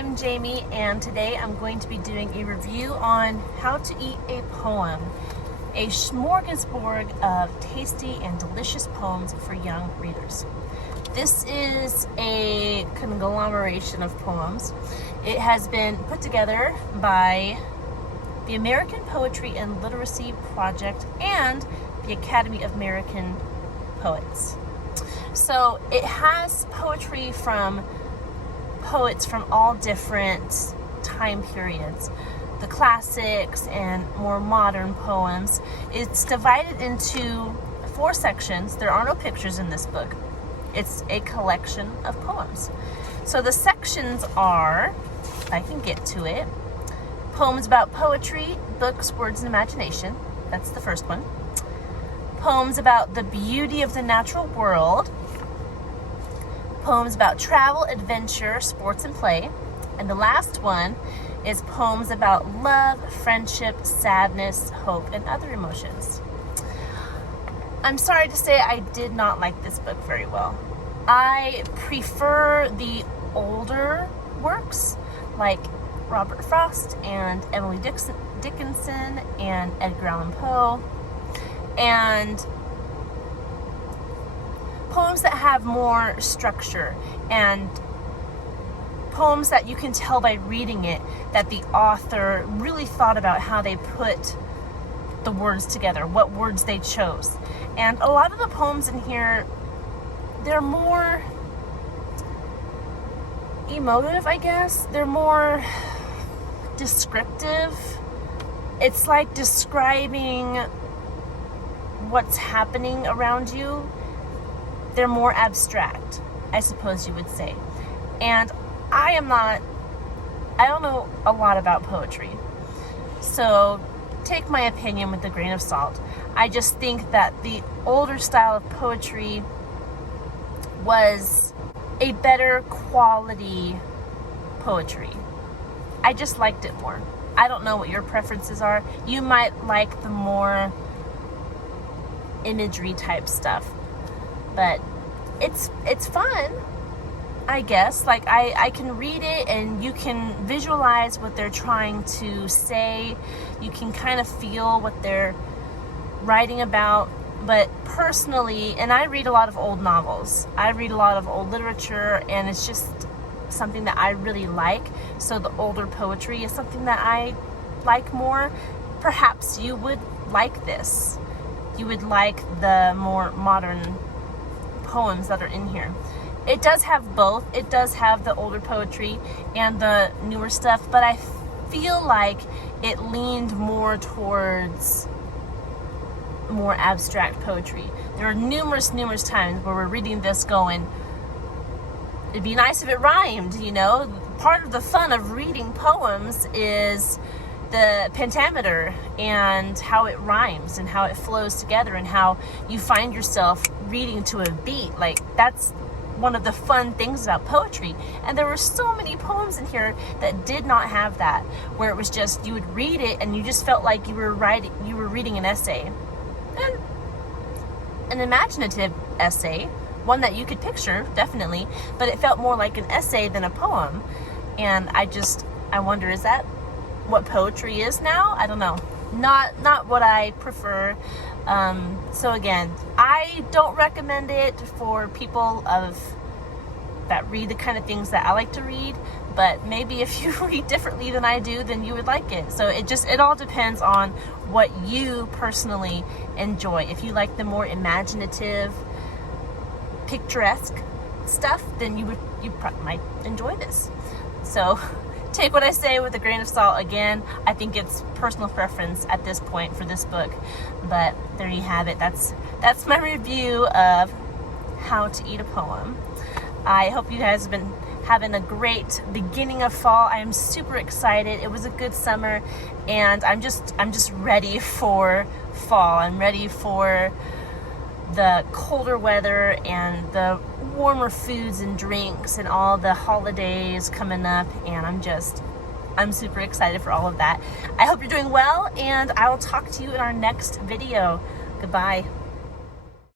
I'm Jamie, and today I'm going to be doing a review on how to eat a poem, a smorgasbord of tasty and delicious poems for young readers. This is a conglomeration of poems. It has been put together by the American Poetry and Literacy Project and the Academy of American Poets. So it has poetry from poets from all different time periods, the classics and more modern poems. It's divided into 4 sections. There are no pictures in this book. It's a collection of poems. So the sections are, if I can get to it, poems about poetry, books, words, and imagination. That's the first one. Poems about the beauty of the natural world. Poems about travel, adventure, sports, and play. And the last one is poems about love, friendship, sadness, hope, and other emotions. I'm sorry to say I did not like this book very well. I prefer the older works like Robert Frost and Emily Dickinson and Edgar Allan Poe, and poems that have more structure and poems that you can tell by reading it that the author really thought about how they put the words together, what words they chose. And a lot of the poems in here, they're more emotive, I guess. They're more descriptive. It's like describing what's happening around you. They're more abstract, I suppose you would say. And I don't know a lot about poetry. So take my opinion with a grain of salt. I just think that the older style of poetry was a better quality poetry. I just liked it more. I don't know what your preferences are. You might like the more imagery type stuff, but it's fun, I guess. Like I can read it and you can visualize what they're trying to say. You can kind of feel what they're writing about. But personally, and I read a lot of old novels, I read a lot of old literature, and it's just something that I really like. So the older poetry is something that I like more. Perhaps you would like this. You would like the more modern poems that are in here. It does have both. It does have the older poetry and the newer stuff, but I feel like it leaned more towards more abstract poetry. There are numerous times where we're reading this going, it'd be nice if it rhymed, you know? Part of the fun of reading poems is the pentameter and how it rhymes and how it flows together and how you find yourself reading to a beat. Like, that's one of the fun things about poetry. And there were so many poems in here that did not have that, where it was just, you would read it and you just felt like you were reading an essay. And an imaginative essay, one that you could picture, definitely, but it felt more like an essay than a poem. And I wonder, is that what poetry is now? I don't know. Not what I prefer. So again, I don't recommend it for people that read the kind of things that I like to read, but maybe if you read differently than I do, then you would like it. So it all depends on what you personally enjoy. If you like the more imaginative, picturesque stuff, then you might enjoy this. So take what I say with a grain of salt. Again, I think it's personal preference at this point for this book, but there you have it. That's my review of How to Eat a Poem. I hope you guys have been having a great beginning of fall. I am super excited. It was a good summer, and I'm just ready for fall. I'm ready for the colder weather and the warmer foods and drinks and all the holidays coming up, and I'm super excited for all of that. I hope you're doing well, and I will talk to you in our next video. Goodbye.